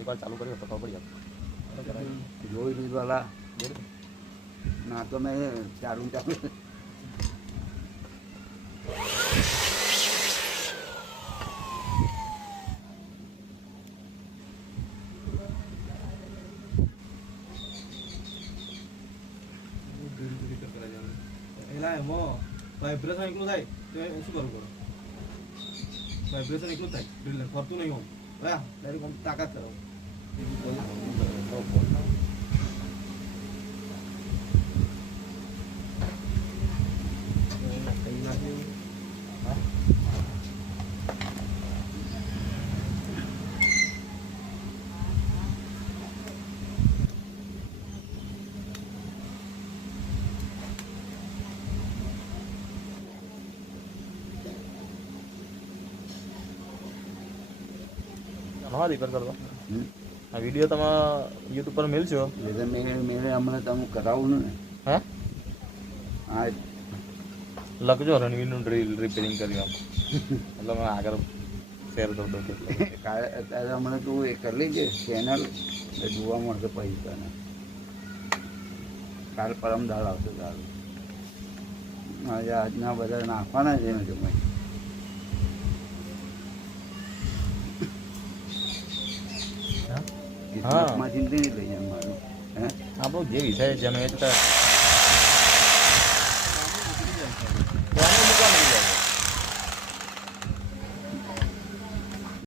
એકવાર ચાલુ કર્યો તો ખબર પડી જોઈ લીધું વાલા ના તો મેં ચાલુ ચાલુ એલા એમાં વાઇબ્રેશન એકલું થાય તો શું કરવું પડે વાઇબ્રેશન એકલું થાય ડ્રિલ ફરતું નહીં હોમ બરાબર ડાયરેક્ટ આમ તાકાત કરો હા રિપેર કરતો આ વિડીયો તમે યુટ્યુબ પર મેલશો એટલે મેં હમણાં તમે કરાવું ને હે હા લખજો રણવીરનું ડ્રીલ રિપેરિંગ કર્યું એટલે મેં આગળ શેર કરી દઉં અત્યારે હમણાં તું એ કરી લેજે ચેનલ એટલે જોવા મળશે પૈસાને કાલ પરમ દાળ આવશે દાળ આજે આજના બધા નાખવાના છે ને તમે હા માંથી નહીં લઈ જાય મારું હે આપણો જે વિષય જેનો એ